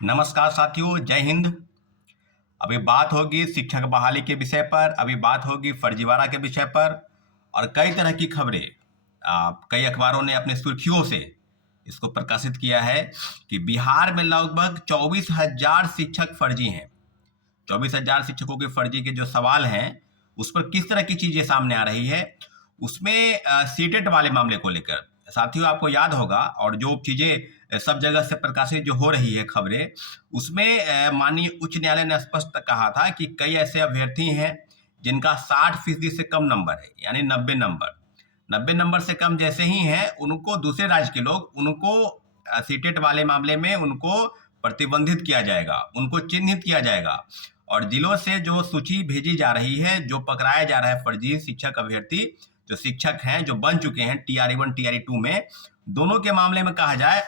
नमस्कार साथियों, जय हिंद। अभी बात होगी शिक्षक बहाली के विषय पर, अभी बात होगी फर्जीवाड़ा के विषय पर और कई तरह की खबरें। कई अखबारों ने अपने सुर्खियों से इसको प्रकाशित किया है कि बिहार में लगभग 24,000 शिक्षक फर्जी हैं। 24,000 शिक्षकों के फर्जी के जो सवाल हैं, उस पर किस तरह की चीजें सामने आ रही है, उसमें सीटेट वाले मामले को लेकर साथियों आपको याद होगा। और जो चीजें सब जगह से प्रकाशित जो हो रही है खबरें, उसमें माननीय उच्च न्यायालय ने स्पष्ट कहा था कि कई ऐसे अभ्यर्थी हैं जिनका 60% से कम नंबर है, यानी 90 नंबर। 90 नंबर से कम जैसे ही हैं, उनको दूसरे राज्य के लोग उनको सीटेट वाले मामले में उनको प्रतिबंधित किया जाएगा, उनको चिन्हित किया जाएगा। और जिलों से जो सूची भेजी जा रही है, जो पकड़ाया जा रहा है फर्जी शिक्षक अभ्यर्थी, जो शिक्षक हैं जो बन चुके हैं TRE 1 TRE 2 में, दोनों के मामले में कहा जाए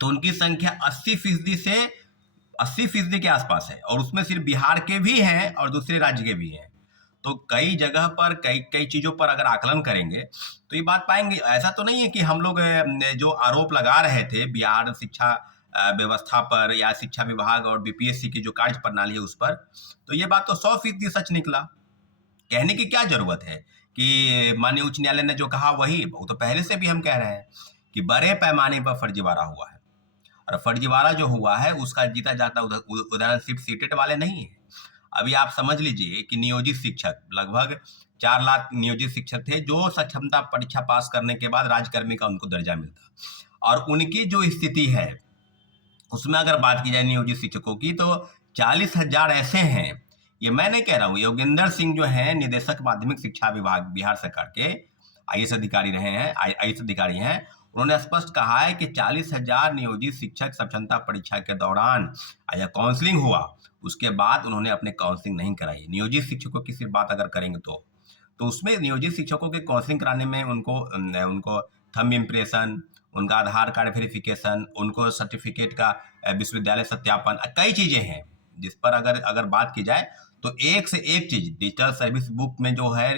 तो उनकी संख्या 80% से 80% के आसपास है। और उसमें सिर्फ बिहार के भी हैं और दूसरे राज्य के भी हैं। तो कई जगह पर कई कई चीजों पर अगर आकलन करेंगे तो ये बात पाएंगे। ऐसा तो नहीं है कि हम लोग जो आरोप लगा रहे थे बिहार शिक्षा व्यवस्था पर या शिक्षा विभाग और BPSC की जो कार्य प्रणाली है उस पर, तो ये बात तो 100% सच निकला। कहने की क्या जरूरत है कि माननीय उच्च न्यायालय ने जो कहा वो तो पहले से भी हम कह रहे हैं कि बड़े पैमाने पर फर्जीवाड़ा हुआ है। और फर्जीवाड़ा जो हुआ है उसका जीता जाता उदाहरण सिर्फ सीटेट वाले नहीं है। अभी आप समझ लीजिए कि नियोजित शिक्षक लगभग 4 लाख नियोजित शिक्षक थे जो सक्षमता परीक्षा पास करने के बाद राज्यकर्मी का उनको दर्जा मिलता। और उनकी जो स्थिति है उसमें अगर बात की जाए नियोजित शिक्षकों की, तो 40,000 ऐसे हैं। ये मैं नहीं कह रहा हूँ, योगेंद्र सिंह जो है निदेशक माध्यमिक शिक्षा विभाग बिहार सरकार के IAS अधिकारी रहे हैं, IAS अधिकारी हैं। उन्होंने स्पष्ट कहा है कि 40,000 नियोजित शिक्षक सक्षमता परीक्षा के दौरान या काउंसलिंग हुआ, उसके बाद उन्होंने अपने काउंसलिंग नहीं कराई। नियोजित शिक्षकों की सिर्फ बात अगर करेंगे तो उसमें नियोजित शिक्षकों के काउंसलिंग कराने में उनको उनको थंब इम्प्रेशन, उनका आधार कार्ड वेरिफिकेशन, उनको सर्टिफिकेट का विश्वविद्यालय सत्यापन, कई चीजें हैं जिस पर अगर अगर बात की जाए तो एक से एक चीज डिजिटल सर्विस बुक में जो है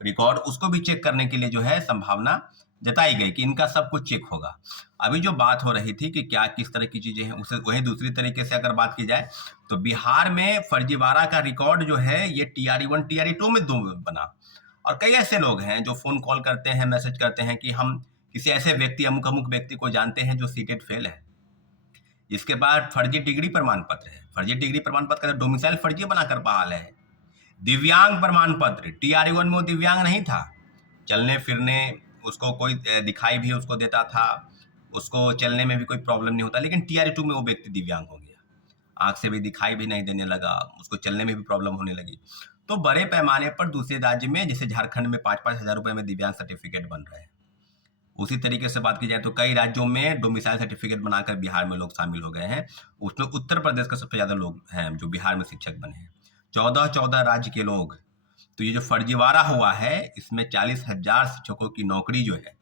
रिकॉर्ड, उसको भी चेक करने के लिए जो है संभावना जताई गई कि इनका सब कुछ चेक होगा। अभी जो बात हो रही थी कि क्या किस तरह की चीजें हैं, उसे वही दूसरी तरीके से अगर बात की जाए तो बिहार में फर्जीवाड़ा का रिकॉर्ड जो है ये TRE 1 TRE 2 में बना। और कई ऐसे लोग हैं जो फोन कॉल करते हैं, मैसेज करते हैं कि हम किसी ऐसे व्यक्ति, अमुक अमुक व्यक्ति को जानते हैं जो सीटेट फेल है, इसके बाद फर्जी डिग्री प्रमाण पत्र है। फर्जी डिग्री प्रमाण पत्र का डोमिसाइल फर्जी बनाकर बहाल है। दिव्यांग प्रमाण पत्र, TRE 1 में वो दिव्यांग नहीं था, चलने फिरने उसको कोई दिखाई भी उसको देता था, उसको चलने में भी कोई प्रॉब्लम नहीं होता, लेकिन TRE 2 में वो व्यक्ति दिव्यांग हो गया, आंख से भी दिखाई भी नहीं देने लगा, उसको चलने में भी प्रॉब्लम होने लगी। तो बड़े पैमाने पर दूसरे राज्य में जैसे झारखंड में 5-5 हजार रुपए में दिव्यांग सर्टिफिकेट बन रहे हैं, उसी तरीके से बात की जाए तो कई राज्यों में डोमिसाइल सर्टिफिकेट बनाकर बिहार में लोग शामिल हो गए हैं। उसमें उत्तर प्रदेश का सबसे ज्यादा लोग हैं जो बिहार में शिक्षक बने हैं, 14 राज्य के लोग। तो ये जो फर्जीवाड़ा हुआ है इसमें 40,000 शिक्षकों की नौकरी जो है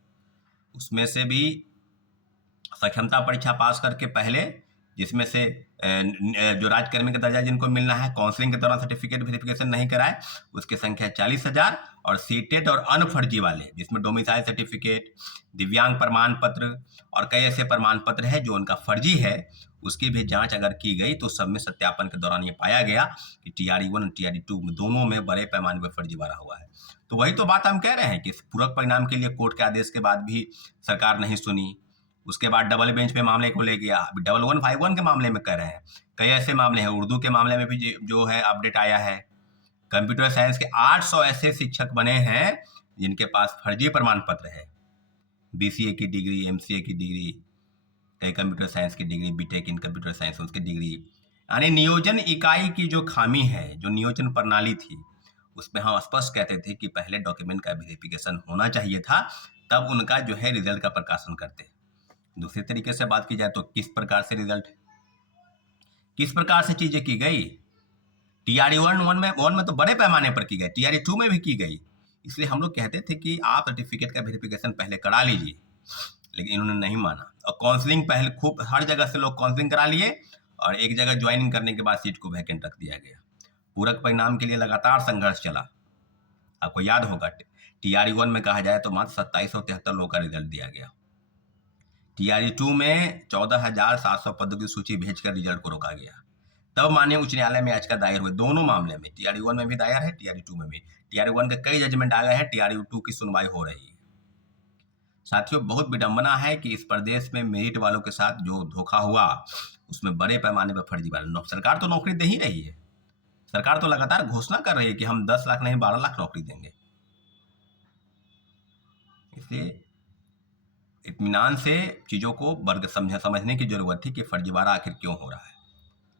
उसमें से भी सक्षमता परीक्षा पास करके पहले, जिसमें से जो राज्यकर्मी का दर्जा जिनको मिलना है, काउंसलिंग के दौरान सर्टिफिकेट वेरिफिकेशन नहीं कराए, उसकी संख्या 40,000। और सीटेट और अन्य फर्जी वाले जिसमें डोमिसाइल सर्टिफिकेट, दिव्यांग प्रमाण पत्र और कई ऐसे प्रमाण पत्र है जो उनका फर्जी है, उसकी भी जांच अगर की गई तो सब में सत्यापन के दौरान ये पाया गया कि TRE 1 और TRE 2 दोनों में बड़े पैमाने पर फर्जीवाड़ा हुआ है। तो वही तो बात हम कह रहे हैं कि पूरक परिणाम के लिए कोर्ट के आदेश के बाद भी सरकार नहीं सुनी। उसके बाद डबल बेंच पे मामले को ले गया, अभी 1151 के मामले में कह रहे हैं। कई ऐसे मामले हैं, उर्दू के मामले में भी जो है अपडेट आया है। कंप्यूटर साइंस के 800 ऐसे शिक्षक बने हैं जिनके पास फर्जी प्रमाण पत्र है, BCA की डिग्री, MCA की डिग्री, कई कंप्यूटर साइंस की डिग्री, BTech इन कंप्यूटर साइंस उसकी डिग्री। यानी नियोजन इकाई की जो खामी है, जो नियोजन प्रणाली थी, उसमें हम स्पष्ट कहते थे कि पहले डॉक्यूमेंट का वेरिफिकेशन होना चाहिए था, तब उनका जो है रिजल्ट का प्रकाशन करते। दूसरे तरीके से बात की जाए तो किस प्रकार से रिजल्ट, किस प्रकार से चीजें की गई, TRE 1 में तो बड़े पैमाने पर की गई, TRE 2 में भी की गई। इसलिए हम लोग कहते थे कि आप सर्टिफिकेट का वेरिफिकेशन पहले करा लीजिए, लेकिन इन्होंने नहीं माना। और काउंसलिंग पहले खूब हर जगह से लोग काउंसलिंग करा लिए और एक जगह ज्वाइनिंग करने के बाद सीट को वैकेंट रख दिया गया। पूरक परिणाम के लिए लगातार संघर्ष चला। आपको याद होगा TRE 1 में कहा जाए तो मात्र 2773 लोगों का रिजल्ट दिया गया। TRE-2 में 14,700 पदों की सूची भेजकर रिजल्ट को रोका गया। तब माननीय उच्च न्यायालय में याचिका दायर हुई दोनों मामले में, TRE-1 में भी दायर है, TRE-2 में भी। TRE-1 के कई जजमेंट आ गए हैं, TRE-2 की सुनवाई हो रही है। साथियों, बहुत विडंबना है कि इस प्रदेश में मेरिट वालों के साथ जो धोखा हुआ उसमें बड़े पैमाने पर फर्जीवाड़ा। सरकार तो नौकरी दे ही रही है, सरकार तो लगातार घोषणा कर रही है कि हम 10 लाख नहीं 12 लाख नौकरी देंगे। इसलिए इत्मीनान से चीज़ों को समझने की जरूरत थी कि फर्जीवाड़ा आखिर क्यों हो रहा है।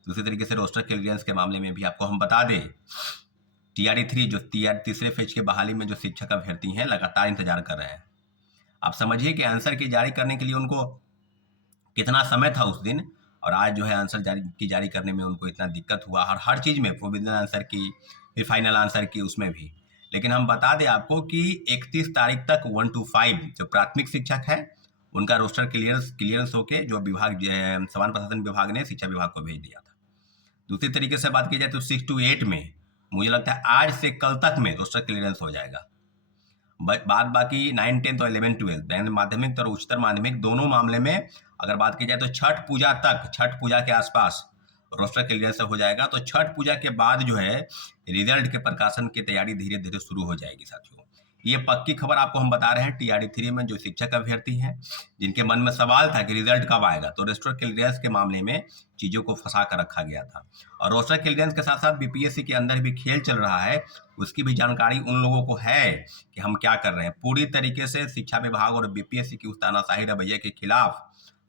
दूसरी तरीके से रोस्टर क्लियरेंस के मामले में भी आपको हम बता दें, TRE-3 जो तीसरे फेज की बहाली में जो शिक्षक अभ्यर्थी हैं लगातार इंतजार कर रहे हैं। आप समझिए कि आंसर की जारी करने के लिए उनको कितना समय था उस दिन, और आज जो है आंसर जारी करने में उनको इतना दिक्कत हुआ, और हर चीज़ में, प्रोविजनल आंसर की, फिर फाइनल आंसर की, उसमें भी। लेकिन हम बता दें आपको कि 31 तारीख तक 1 to 5 जो प्राथमिक शिक्षक है उनका रोस्टर क्लियरेंस होके जो विभाग सामान्य प्रशासन विभाग ने शिक्षा विभाग को भेज दिया था। दूसरी तरीके से बात की जाए तो 6 to 8 में मुझे लगता है आज से कल तक में रोस्टर क्लियरेंस हो जाएगा। बाद बाकी 9, 10 और 11, 12 माध्यमिक और उच्चतर माध्यमिक दोनों मामले में अगर बात की जाए तो छठ पूजा के आसपास रोस्टर क्लियरेंस हो जाएगा। तो छठ पूजा के बाद जो है रिजल्ट के प्रकाशन की तैयारी धीरे धीरे शुरू हो जाएगी। साथियों, ये पक्की खबर आपको हम बता रहे हैं। TRE-3 में जो शिक्षक अभ्यर्थी हैं जिनके मन में सवाल था कि रिजल्ट कब आएगा, तो रोस्टर क्लियरेंस के मामले में चीज़ों को फंसा कर रखा गया था। और रोस्टर क्लियरेंस के साथ साथ BPSC के अंदर भी खेल चल रहा है, उसकी भी जानकारी उन लोगों को है कि हम क्या कर रहे हैं। पूरी तरीके से शिक्षा विभाग और BPSC की उस तानाशाही रवैये के खिलाफ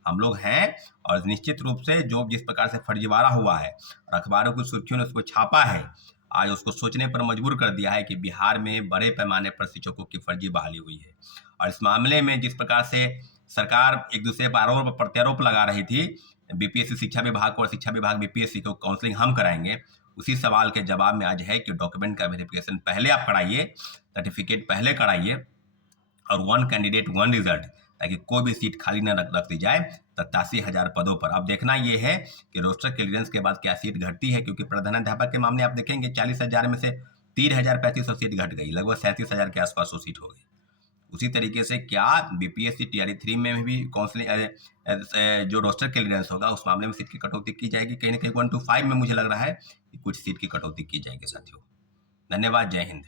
हम लोग हैं, और निश्चित रूप से जो जिस प्रकार से फर्जीवाड़ा हुआ है और अखबारों की सुर्खियों ने उसको छापा है, आज उसको सोचने पर मजबूर कर दिया है कि बिहार में बड़े पैमाने पर शिक्षकों की फर्जी बहाली हुई है। और इस मामले में जिस प्रकार से सरकार एक दूसरे पर आरोप प्रत्यारोप लगा रही थी, BPSC शिक्षा विभाग को और शिक्षा विभाग BPSC को काउंसलिंग हम कराएंगे, उसी सवाल के जवाब में आज है कि डॉक्यूमेंट का वेरिफिकेशन पहले आप कराइए, सर्टिफिकेट पहले कराइए, और 1 कैंडिडेट 1 रिजल्ट, ताकि कोई भी सीट खाली न रख दी जाए 87,000 पदों पर। अब देखना यह है कि रोस्टर क्लियरेंस के बाद क्या सीट घटती है, क्योंकि प्रधानाध्यापक के मामले आप देखेंगे 40,000 में से 3,3500 सीट घट गई, लगभग 37,000 के आसपास वो सीट हो गई। उसी तरीके से क्या BPSC TRE-3 में भी काउंसलिंग जो रोस्टर क्लियरेंस होगा उस मामले में सीट की कटौती की जाएगी। कहीं ना कहीं 1 to 5 में मुझे लग रहा है कि कुछ सीट की कटौती की जाएगी। साथियों, धन्यवाद, जय हिंद।